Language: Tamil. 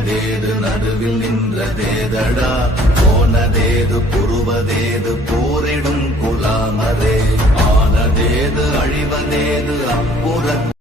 நீயதேது நடுவில் நின்றதேதடா. போனதேது புருவதேது போரிடும் குலாமரே. ஆனதேது அழிவதேது அப்புற